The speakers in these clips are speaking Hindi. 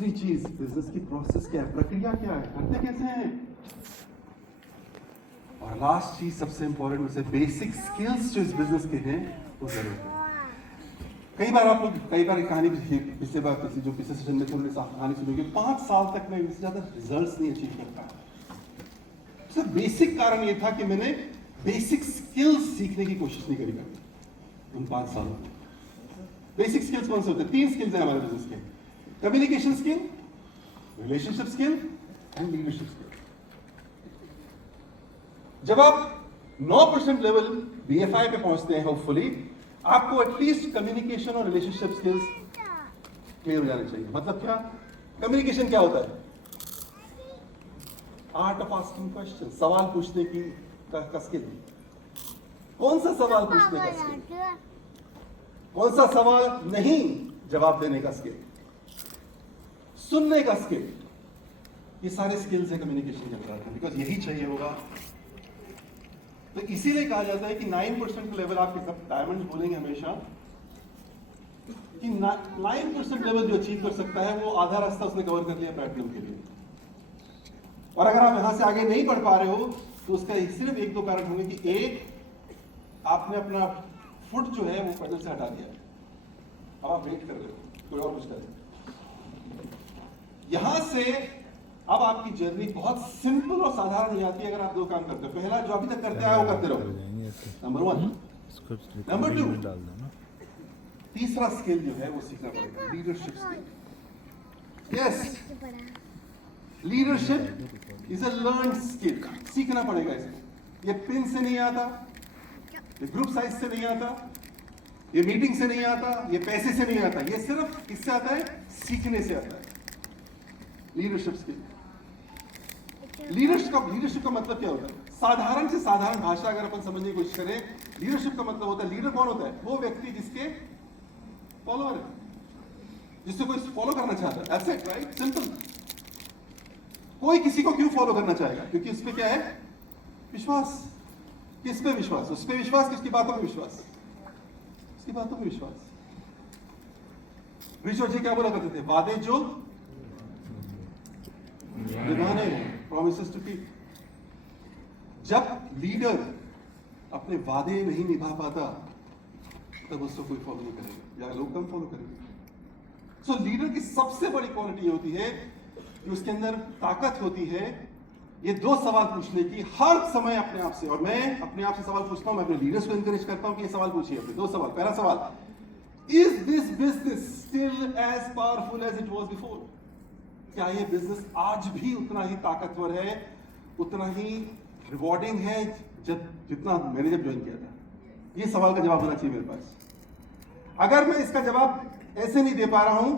दूसरी चीज बिजनेस की प्रोसेस क्या है, प्रक्रिया क्या है, करते कैसे हैं, और लास्ट चीज सबसे इंपॉर्टेंट उसे बेसिक स्किल्स जो इस बिजनेस के हैं वो जरूर है। कई बार आप लोग एक कहानी पिछले बार जो पिछले सेशन में थोड़ी कहानी सुनोगे, 5 साल तक मैं इससे ज्यादा रिजल्ट्स नहीं अचीव कर पाया। उसका बेसिक कारण ये था कि मैंने बेसिक स्किल्स सीखने की कोशिश नहीं करी उन 5 सालों में। बेसिक स्किल्स कौन से होते हैं? 3 स्किल्स हैं हमारे बिजनेस के, communication skill, relationship skill and leadership skill. जब आप 9% लेवल BFI पे पहुंचते हैं, होपफुली आपको एटलीस्ट कम्युनिकेशन और रिलेशनशिप स्किल्स क्लियर हो जाने चाहिए। मतलब क्या? कम्युनिकेशन क्या होता है? आर्ट ऑफ आस्किंग क्वेश्चन, सवाल पूछने की का स्किल। कौन सा सवाल पूछने का स्किल, कौन सा सवाल नहीं जवाब देने का स्किल, सुनने का स्किल, ये सारे स्किल्स है कम्युनिकेशन के अंदर, बिकॉज यही चाहिए होगा। तो इसीलिए कहा जाता है कि 9% लेवल आपके सब डायमंड बोलेंगे हमेशा कि 9% लेवल जो अचीव कर सकता है वो आधा रास्ता उसने कवर कर लिया प्लैटिनम के लिए। और अगर आप यहां से आगे नहीं बढ़ पा रहे हो तो उसका सिर्फ 1-2 कारण होंगे कि एक, आपने अपना फुट जो है वो पैडल से हटा दिया, अब आप वेट कर रहे हो कोई और कुछ करे। यहां से अब आपकी जर्नी बहुत सिंपल और साधारण हो जाती है अगर आप 2 काम करते हो। पहला, जो अभी तक करते आए वो करते रहो, नंबर 1। नंबर 2, तीसरा स्किल जो है वो सीखना पड़ेगा, leadership skill. Yes, leadership is a learned skill, सीखना पड़ेगा इसको। ये पिन से नहीं आता, ये ग्रुप साइज से नहीं आता, ये मीटिंग से नहीं आता, ये पैसे से नहीं आता, ये सिर्फ किससे आता है? सीखने से आता है। Leadership skill. लीडरशिप का मतलब क्या होता है? साधारण से साधारण भाषा अगर अपन समझने की कोशिश करें, लीडरशिप का मतलब होता है, लीडर कौन होता है? वो व्यक्ति जिसके फॉलोअर है, जिससे कोई फॉलो करना चाहता है। That's it, right? सिंपल। कोई किसी को क्यों फॉलो करना चाहेगा? क्योंकि उस पे क्या है? विश्वास। किस पे विश्वास? उस पे विश्वास, किसकी बातों पे विश्वास? उसकी बातों पे विश्वास। ऋषि जी क्या बोला करते थे? वादे जो निभाने हैं, प्रॉमिसेस टू कीप। जब लीडर अपने वादे नहीं निभा पाता तब उसको कोई फॉलो नहीं करेगा या लोग कम फॉलो करेंगे। सो लीडर की सबसे बड़ी क्वालिटी ये होती है कि उसके अंदर ताकत होती है ये 2 सवाल पूछने की हर समय अपने आप से। और मैं अपने आप से सवाल पूछता हूं, मैं अपने लीडर्स को एनकरेज करता हूं कि ये सवाल पूछिए अपने 2 सवाल। पहला सवाल, is this business still as powerful as it was before? क्या ये बिजनेस आज भी उतना ही ताकतवर है, उतना ही रिवॉर्डिंग है जितना मैंने जब ज्वाइन किया था? ये सवाल का जवाब होना चाहिए मेरे पास। अगर मैं इसका जवाब ऐसे नहीं दे पा रहा हूं,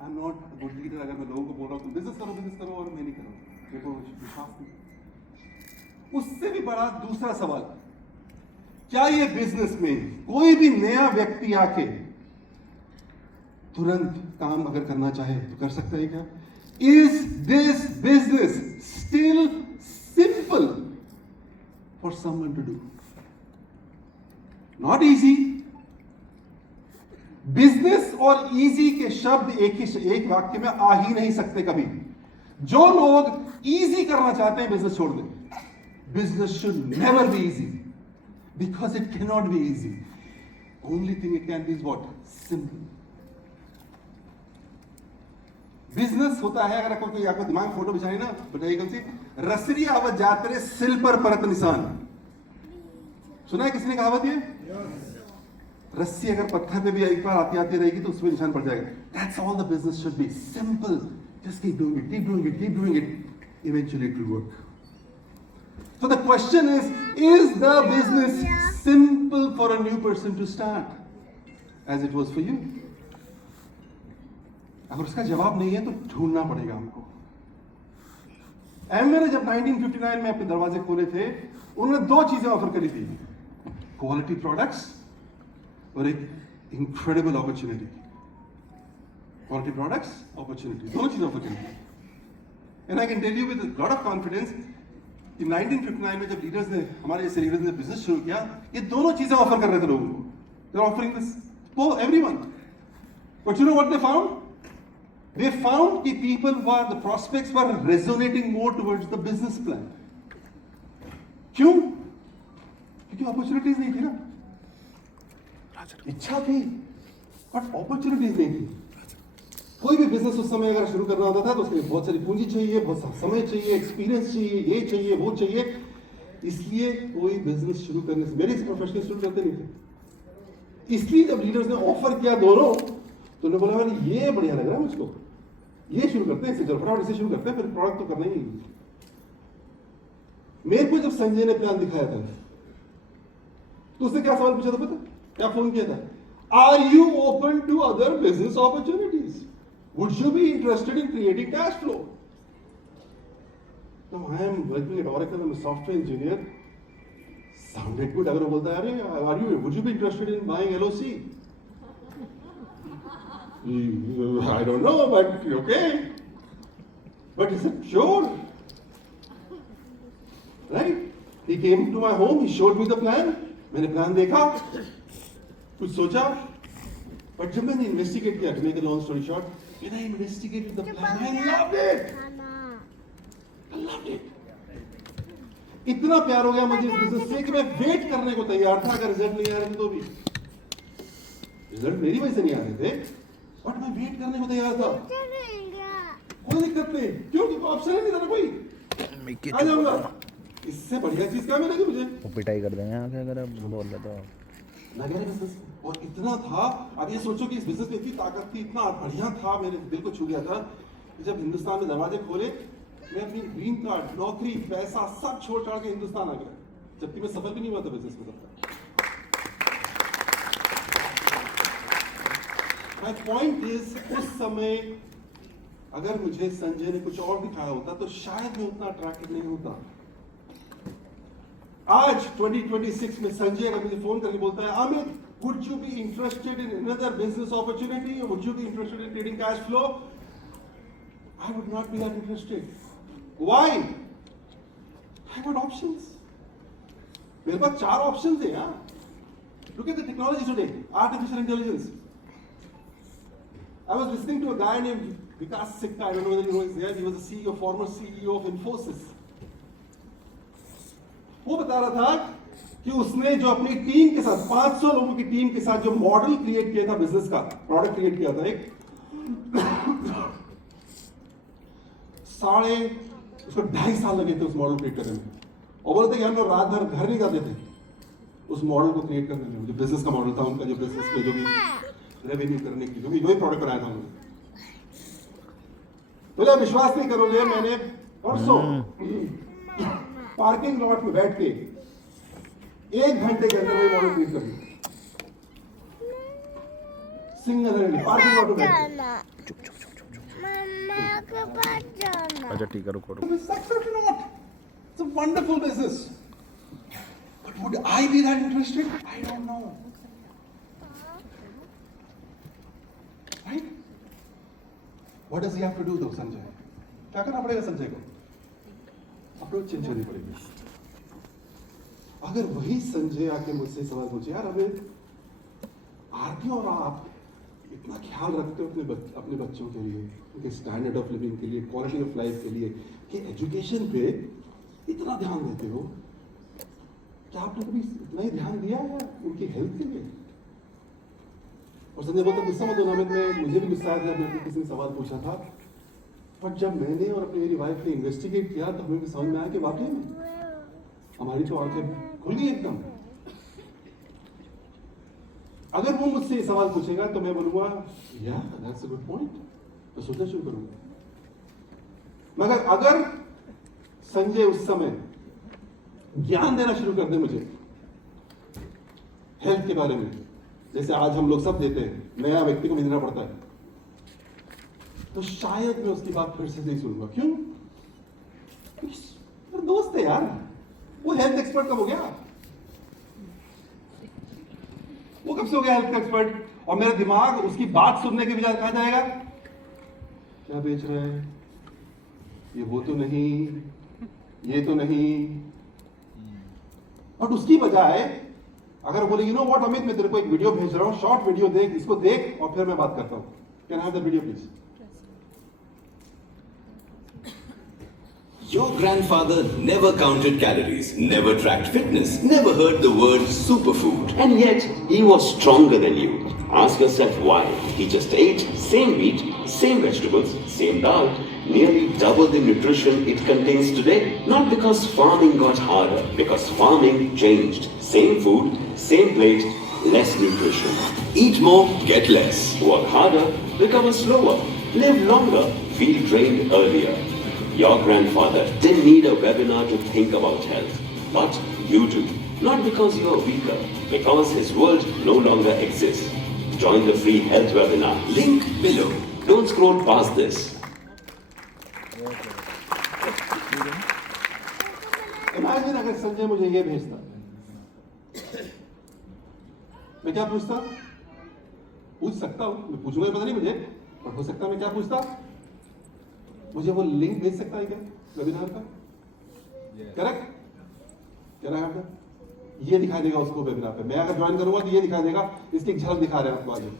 I am not a good leader. अगर मैं लोगों को बोल रहा हूं तुम बिजनेस करो और मैं नहीं करूंगा, देखो विश्वास नहीं। उससे भी बड़ा दूसरा सवाल, क्या ये बिजनेस में कोई भी नया व्यक्ति आके तुरंत काम अगर करना चाहे तो कर सकता है क्या? Is this business still simple for someone to do? Not easy. Business और इजी के शब्द एक वाक्य में आ ही नहीं सकते कभी। जो लोग इजी करना चाहते हैं बिजनेस छोड़ दें। Business should never be easy because it can not be easy. Only thing it can be is what? Simple. Business होता है, अगर आपको दिमाग में फोटो बिछाई ना, बताइए कौन सी? रसरी आवत जातरे सिल पर परत निशान। सुना है किसी ने कहावत ये? रस्सी अगर पत्थर पे भी एक बार आती रहेगी तो उसमें निशान पड़ जाएगा। That's all the business should be, simple. Just keep doing it, keep doing it, keep doing it, eventually it will work. So the question is the business simple for a new person to start as it was for you? अगर उसका जवाब नहीं है तो ढूंढना पड़ेगा हमको। एमवे ने जब 1959 में अपने दरवाजे खोले थे, उन्होंने 2 चीजें ऑफर करी थी, क्वालिटी प्रोडक्ट्स और एक incredible opportunity. Quality products, opportunity, 2 चीजें ऑफर करी थी। And I can tell you with lot of confidence कि 1959 में जब लीडर्स ने, हमारे जैसे लीडर्स ने बिजनेस शुरू किया, ये दोनों चीजें ऑफर कर रहे थे लोगों को। They're offering this for everyone. But you know what they found? They found कि the prospects were resonating more towards the business plan. क्यों? क्योंकि opportunities नहीं थी ना. इच्छा थी, but opportunities नहीं थी. कोई भी बिजनेस उस समय अगर शुरू करना होता था तो उसके लिए बहुत सारी पूंजी चाहिए, बहुत सारा समय चाहिए, एक्सपीरियंस चाहिए, ये चाहिए, वो चाहिए. इसलिए कोई बिजनेस शुरू करने से मेरे प्रोफेशनल शुरू करते नहीं थे. इसलिए जब लीडर्स ने ऑफर किया दोनों, तो उन्होंने बोला यार ये बढ़िया लग रहा है मुझको, ये शुरू करते हैं, इसे फटाफट इसे शुरू करते हैं, फिर प्रोडक्ट तो करना ही नहीं. मेरे को जब संजय ने प्लान दिखाया था तो उसने क्या सवाल पूछा था पता? क्या फोन किया था? Are you open to other business opportunities? Would you be interested in creating cash flow? Now I am working at Oracle, I'm a software engineer. Sounded good. अगर वो बोलता है अरे would you be interested in buying LOC? I don't know, but okay. But is it sure? Right? He came to my home, he showed me the plan. मैंने प्लान देखा, कुछ सोचा, but जब मैंने investigate किया, to make a long story short, when I investigated the plan, I loved it. I loved it. इतना प्यार हो गया मुझे इस बिजनेस से कि मैं वेट करने को तैयार था. अगर रिजल्ट नहीं आ रहे थे तो भी, रिजल्ट मेरी वजह से नहीं आ रहे थे, बट मैं वेट करने को तैयार था. कोई दिक्कत नहीं, क्योंकि ऑप्शन ही नहीं था कोई. आ जाऊंगा. इससे बढ़िया चीज क्या मिलेगी मुझे? वो पिटाई कर देंगे आगे अगर आप बोल रहे तो. लगा रहे बिजनेस और इतना था. अब ये सोचो कि इस बिजनेस में इतनी ताकत थी, इतना बढ़िया था, मेरे दिल को छू गया था. जब हिंदुस्तान में दरवाजे खोले, मैं अपनी ग्रीन कार्ड, नौकरी, पैसा सब छोड़ छाड़ के हिंदुस्तान आ गया, जबकि मैं सफल भी नहीं हुआ था बिजनेस में. माय पॉइंट इज, उस समय अगर मुझे संजय ने कुछ और दिखाया होता तो शायद मैं उतना अट्रैक्टिव नहीं होता. आज 2026 में संजय अगर मुझे फोन करके बोलता है Amit, would you be interested in another business opportunity or would you be interested in trading cash flow? I would not be that interested. Why? I got options. मेरे पास 4 options है यार. Look at the technology today, artificial intelligence. I was listening to a guy named Vikas Sikka. I don't know whether you know his name. He was the CEO, former CEO of Infosys. वो बता रहा था कि उसने जो अपनी टीम के साथ 500 लोगों की टीम के साथ जो मॉडल क्रिएट किया था बिजनेस का, प्रोडक्ट क्रिएट किया था एक, उसको 2.5 साल लगे थे उस मॉडल क्रिएट करने में. और बोलते कि हम लोग रात भर घर नहीं जाते थे उस मॉडल को क्रिएट करने में. जो बिजनेस का मॉडल था उनका, जो बिजनेस में जो भी रेवेन्यू करने की, जो भी वही प्रोडक्ट बनाया था उन्होंने. बोले विश्वास नहीं करोगे, मैंने परसों पार्किंग लॉट में बैठ के 1 घंटे के अंदर वही मॉडल क्रिएट कर दिया. सिंगल पार्किंग लॉट में बैठ के. चुप चुप चुप चुप चुप. अच्छा ठीक है, रुको रुको. Absolutely not. It's a wonderful business. But would I be that interested? I don't know. Right? What does he have to do though, Sanjay? क्या करना पड़ेगा संजय को? अप्रोच चेंज करनी पड़ेगी. अगर वही संजय आके मुझसे सवाल पूछे, यार अमित, आरती और आप इतना ख्याल रखते हो अपने बच्चों के लिए, उनके स्टैंडर्ड ऑफ लिविंग के लिए, क्वालिटी ऑफ लाइफ के लिए, कि एजुकेशन पे इतना ध्यान देते हो, क्या आपने कभी इतना ही ध्यान दिया है उनकी हेल्थ के लिए? और संजय बोलता गुस्सा मत होना, मुझे भी गुस्सा आया था मेरे को किसी ने सवाल पूछा था. बट जब मैंने और अपनी मेरी वाइफ ने इन्वेस्टिगेट किया तो हमें भी समझ में आया कि वाकई में हमारी तो आंखें खुल गई एकदम. अगर वो मुझसे ये सवाल पूछेगा तो मैं बोलूंगा यार दैट्स अ गुड पॉइंट, तो सोचना शुरू करूंगा. मगर अगर संजय उस समय ज्ञान देना शुरू कर दे मुझे हेल्थ के बारे में, जैसे आज हम लोग सब देते हैं, नया व्यक्ति को भी देना पड़ता है, तो शायद मैं उसकी बात फिर से नहीं सुनूंगा. क्यों? मेरा दोस्त है यार, वो हेल्थ एक्सपर्ट कब हो गया? वो कब से हो गया हेल्थ एक्सपर्ट? और मेरा दिमाग उसकी बात सुनने के बजाय कहां जाएगा? क्या बेच रहा है ये, वो तो नहीं, ये तो नहीं. बट उसकी बजाय अगर बोले यू नो व्हाट अमित, मैं तेरे को एक वीडियो भेज रहा हूं, शॉर्ट वीडियो देख, इसको देख और फिर मैं बात करता हूं. Can I have the video please? Your grandfather never counted calories, never tracked fitness, never heard the word superfood. And yet, he was stronger than you. Ask yourself why. He just ate same meat, same vegetables, same dal, nearly double the nutrition it contains today. Not because farming got harder, because farming changed. Same food, same plate, less nutrition. Eat more, get less. Work harder, recover slower. Live longer, feel drained earlier. Your grandfather didn't need a webinar to think about health. But you do. Not because you are weaker, because his world no longer exists. Join the free health webinar. Link below. Don't scroll past this. Imagine अगर संजय मुझे ये भेजता, मैं क्या पूछता? पूछ सकता हूं, मैं पूछूंगा पता नहीं मुझे, पर हो सकता मैं क्या पूछता? मुझे वो लिंक भेज सकता है क्या वेबिनार का? करेक्ट? क्या रहा है? ये दिखाई देगा उसको वेबिनार पे। मैं अगर ज्वाइन करूंगा तो ये दिखाई देगा, इसकी एक झलक दिखा रहे हैं आपको आगे।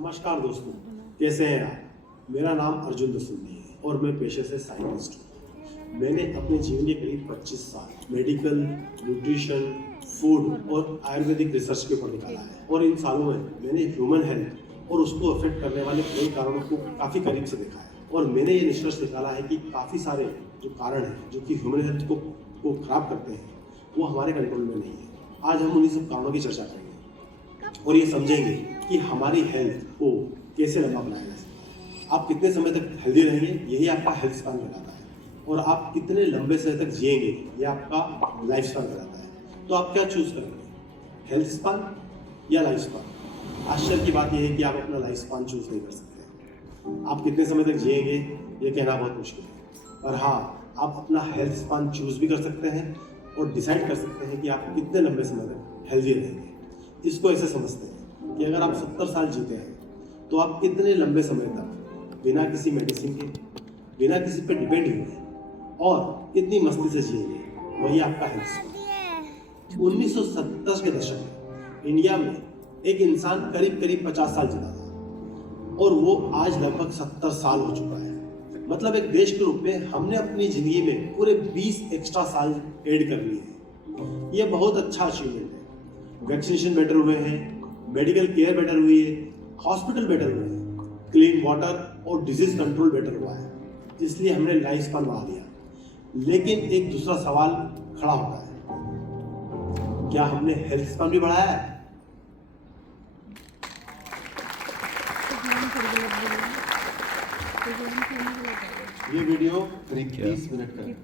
नमस्कार दोस्तों, कैसे हैं आप? मेरा नाम अर्जुन दसुंदी है और मैं पेशे से साइंटिस्ट हूँ। मैंने अपने जीवन के करीब 25 साल मेडिकल, न्यूट्रिशन, फूड और आयुर्वेदिक रिसर्च के ऊपर निकाला है। और इन सालों में मैंने ह्यूमन हेल्थ और उसको अफेक्ट करने वाले कई कारणों को काफ़ी करीब से देखा है। और मैंने ये निष्कर्ष निकाला है कि काफ़ी सारे जो कारण हैं जो कि ह्यूमन हेल्थ को खराब करते हैं, वो हमारे कंट्रोल में नहीं है। आज हम उन्हीं सब कारणों की चर्चा करेंगे और ये समझेंगे कि हमारी हेल्थ को कैसे लंबा बनाया जा सकता है। आप कितने समय तक हेल्दी रहेंगे, यही आपका हेल्थ स्पैन बताता है। और आप कितने लंबे समय तक जिएंगे, ये आपका लाइफ स्पैन बताता है। तो आप क्या चूज करेंगे, हेल्थ स्पैन या लाइफ स्पैन? आश्चर्य की बात यह है कि आप अपना लाइफ स्पैन चूज नहीं कर सकते। आप कितने समय तक जिएंगे ये कहना बहुत मुश्किल है। पर हाँ, आप अपना हेल्थ स्पैन चूज भी कर सकते हैं और डिसाइड कर सकते हैं कि आप कितने लंबे समय तक हेल्दी रहेंगे। इसको ऐसे समझते हैं कि अगर आप 70 साल जीते हैं तो आप कितने लंबे समय तक बिना किसी मेडिसिन के, बिना किसी पे डिपेंड हुए और कितनी मस्ती से जिएंगे, वही आपका हेल्थ स्पैन। 1970 के दशक में इंडिया में एक इंसान करीब 50 साल जीता था और वो आज लगभग 70 साल हो चुका है। मतलब एक देश के रूप में हमने अपनी जिंदगी में पूरे 20 एक्स्ट्रा साल ऐड कर लिए हैं। ये बहुत अच्छा अचीवमेंट है। वैक्सीनेशन बेटर हुए हैं, मेडिकल केयर बेटर हुई है, हॉस्पिटल बेटर हुए हैं, क्लीन वाटर और डिजीज कंट्रोल बेटर हुआ है। इसलिए हमने लाइफ स्पैन बढ़ा दिया। लेकिन एक दूसरा सवाल खड़ा होता है, क्या हमने हेल्थ स्पैन भी बढ़ाया है? ये वीडियो करीब 30 मिनट का है,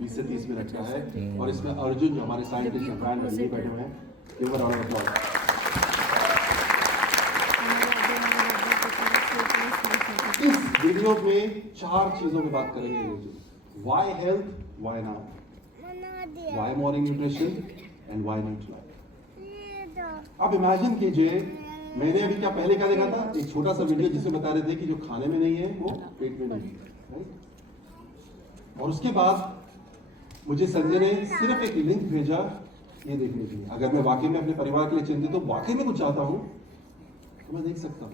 20 से 30 मिनट का है और इसमें अर्जुन जो हमारे साइंटिस्ट हैं, ब्रांड ये बैठे हुए हैं। एक बार और बताओ। इस वीडियो में 4 चीजों की बात करेंगे। Why health, why now, why morning nutrition and why Nutrilife. आप इमेजिन कीजिए, मैंने अभी क्या पहले क्या देखा था, एक छोटा सा वीडियो जिसमें बता रहे थे कि जो खाने में नहीं है वो पेट में नहीं है, राइट? और उसके बाद मुझे संजय ने सिर्फ एक लिंक भेजा ये देखने के लिए। अगर मैं वाकई में अपने परिवार के लिए चिंतित तो वाकई में कुछ चाहता हूं तो मैं देख सकता हूं।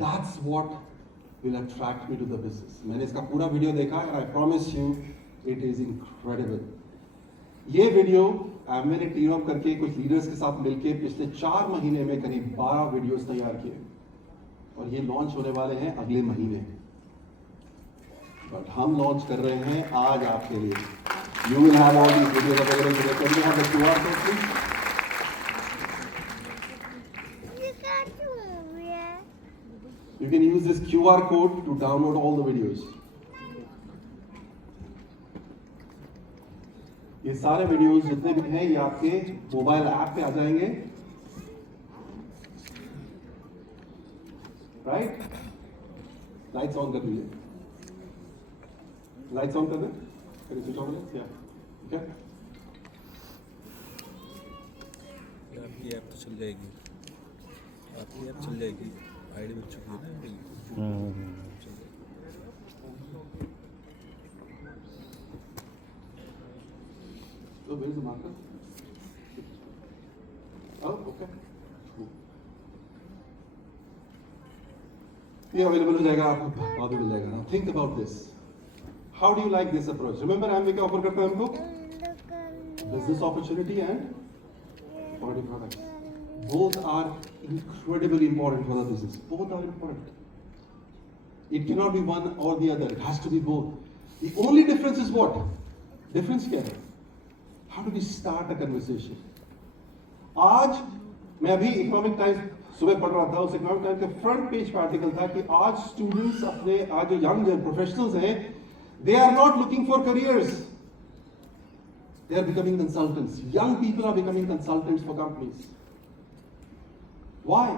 That's what will attract me to the business. मैंने इसका पूरा वीडियो देखा and I promise you it is incredible. ये वीडियो मैंने टीम अप करके कुछ लीडर्स के साथ मिलकर पिछले 4 महीने में करीब 12 वीडियोस तैयार किए और ये लॉन्च होने वाले हैं अगले महीने। बट हम लॉन्च कर रहे हैं आज आपके लिए। You will have all these videos available today. Can you have the QR code please? You can use this QR code to download all the videos. ये सारे वीडियोस जितने भी हैं ये आपके मोबाइल ऐप पे आ जाएंगे, राइट? लाइट्स ऑन कर दीजिए, लाइट्स ऑन कर दें, स्विच ऑन करें क्या? ठीक है, आपकी ऐप तो चल जाएगी, आपकी ऐप चल जाएगी, आईडी बन चुकी है ना। So where is the marker? Oh, okay. ये अवेलेबल हो जाएगा आपको, बाद में मिल जाएगा. Think about this. How do you like this approach? Remember Amway क्या ऑफर करता है हमको? Business opportunity and quality products. Both are incredibly important for the business. Both are important. It cannot be one or the other. It has to be both. The only difference is what? Difference क्या है? How do we start a conversation? आज मैं अभी इकोनॉमिक टाइम्स सुबह पढ़ रहा था, उस इकोनॉमिक टाइम्स के फ्रंट पेज पे आर्टिकल था कि आज स्टूडेंट्स अपने, आज जो यंग प्रोफेशनल्स हैं, they are not looking for careers. They are becoming consultants. Young people are becoming consultants for companies. Why?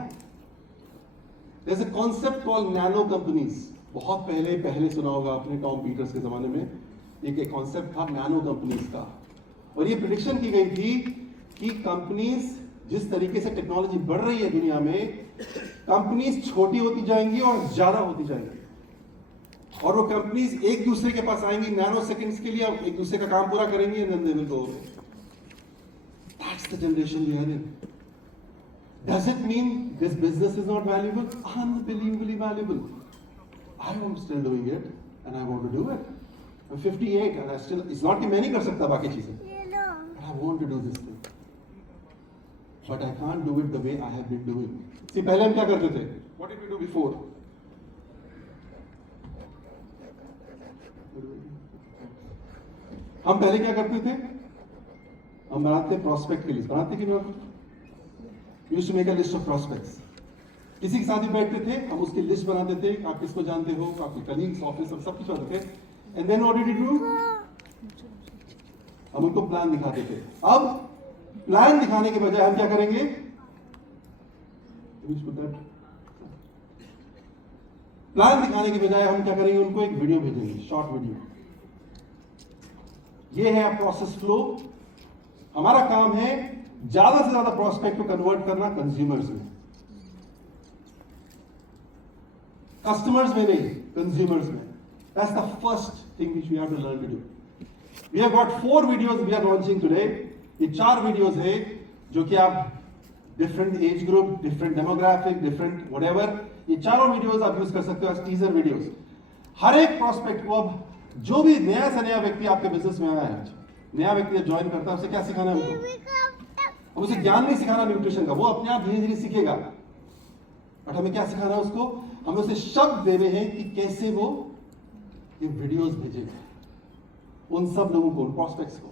There's a concept called nano companies. बहुत पहले सुना होगा आपने टॉम पीटर्स के जमाने में. एक कॉन्सेप्ट था नैनो कंपनीज का, और ये प्रेडिक्शन की गई थी कि कंपनीज जिस तरीके से टेक्नोलॉजी बढ़ रही है दुनिया में, कंपनीज छोटी होती जाएंगी और ज्यादा होती जाएंगी, और वो कंपनीज एक दूसरे के पास आएंगी नैनो सेकंड्स के लिए, एक दूसरे का काम पूरा करेंगी, and then they will go away. That's the generation we are in. Does it mean this business is not valuable? Unbelievably valuable. I am still doing it and I want to do it. I'm 58 and I still, it's not कि मैं नहीं कर सकता बाकी चीजें, but I want to do this thing. But I can't do it the way I have been doing. See, पहले हम क्या करते थे? What did we do before? हम पहले क्या करते थे? हम बनाते प्रोस्पेक्ट की लिस्ट, बनाते कि नहीं? Used to make a list of prospects. किसी के साथ भी बैठते थे, हम उसकी लिस्ट बनाते थे, आप किसको जानते हो, आपके कलीग्स, ऑफिस, सब कुछ बनाते थे. And then what did we do? हम उनको प्लान दिखाते थे. अब प्लान दिखाने के बजाय हम क्या करेंगे? प्लान दिखाने के बजाय हम क्या करेंगे? उनको एक वीडियो भेजेंगे, शॉर्ट वीडियो. ये है प्रोसेस फ्लो. हमारा काम है ज्यादा से ज्यादा प्रोस्पेक्ट को कन्वर्ट करना कंज्यूमर्स में, कस्टमर्स में नहीं, कंज्यूमर्स में. That's the first thing which we have to learn to do. We have got 4 videos we are launching today. ये 4 वीडियोस है जो कि आप different age group, different demographic, different whatever, ये चारों वीडियोस आप यूज कर सकते हो एज टीजर वीडियोस. हर एक प्रोस्पेक्ट को, अब जो भी नया से नया व्यक्ति आपके बिजनेस में आया है, नया व्यक्ति ज्वाइन करता है, उसे क्या सिखाना है? हमको उसे ज्ञान नहीं सिखाना न्यूट्रिशन का, वो अपने आप धीरे धीरे सीखेगा. बट हमें क्या सिखाना है उसको? हमें उसे शब्द देने हैं कि कैसे वो ये वीडियोस भेजेगा उन सब लोगों को, उन प्रोस्पेक्ट्स को.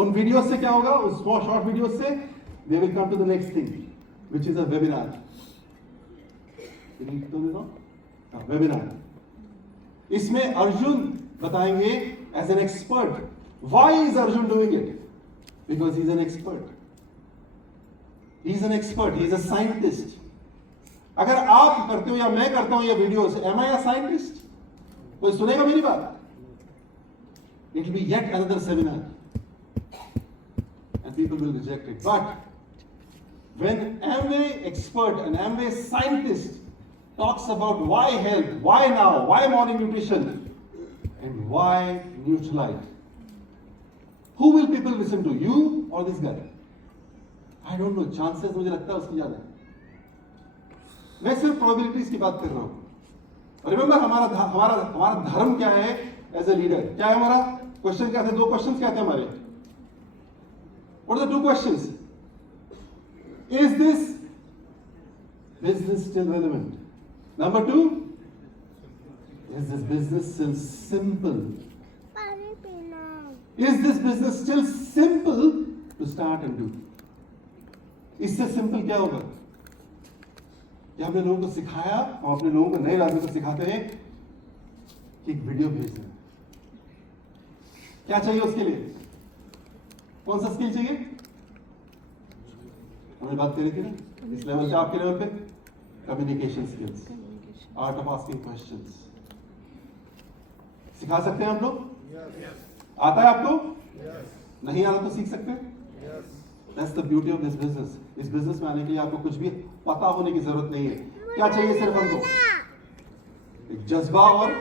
उन वीडियोस से क्या होगा? उस शॉर्ट वीडियोस से they will come to the next thing which is a webinar. Webinar. इसमें अर्जुन बताएंगे as an expert. Why is Arjun doing it? Because he is an expert. He is an expert, he is a scientist. अगर आप करते हो या मैं करता हूं ये videos, am I a scientist? कोई सुनेगा मेरी बात? It will be yet another seminar and people will reject it. But when Amway expert and Amway scientist talks about why health, why now, why morning nutrition, and why Nutrilite, who will people listen to, you or this guy? I don't know. Chances मुझे लगता है उसकी ज्यादा है. मैं सिर्फ probabilities की बात कर रहा हूं. Remember हमारा धर्म क्या है एज ए लीडर? क्या है हमारा क्वेश्चन? क्या थे? 2 क्वेश्चन क्या थे हमारे? What are the 2 questions? Is this business still relevant? Number 2, is this business still simple? Is this business still simple to start and do? इससे सिंपल क्या होगा? कि हमने लोगों को सिखाया, हम अपने लोगों को, नए आदमी को सिखाते हैं कि एक वीडियो भेजना. क्या चाहिए उसके लिए? कौन सा स्किल चाहिए? हमने बात करी थी ना इस लेवल से, आपके लेवल पे communication skills, art of asking questions. सिखा सकते हैं आप लोग? आता है आपको? नहीं आता तो सीख सकते हैं. That's the beauty of this business. इस बिजनेस में आने के लिए आपको कुछ भी पता होने की जरूरत नहीं है. क्या चाहिए? सिर्फ हमको एक जज्बा और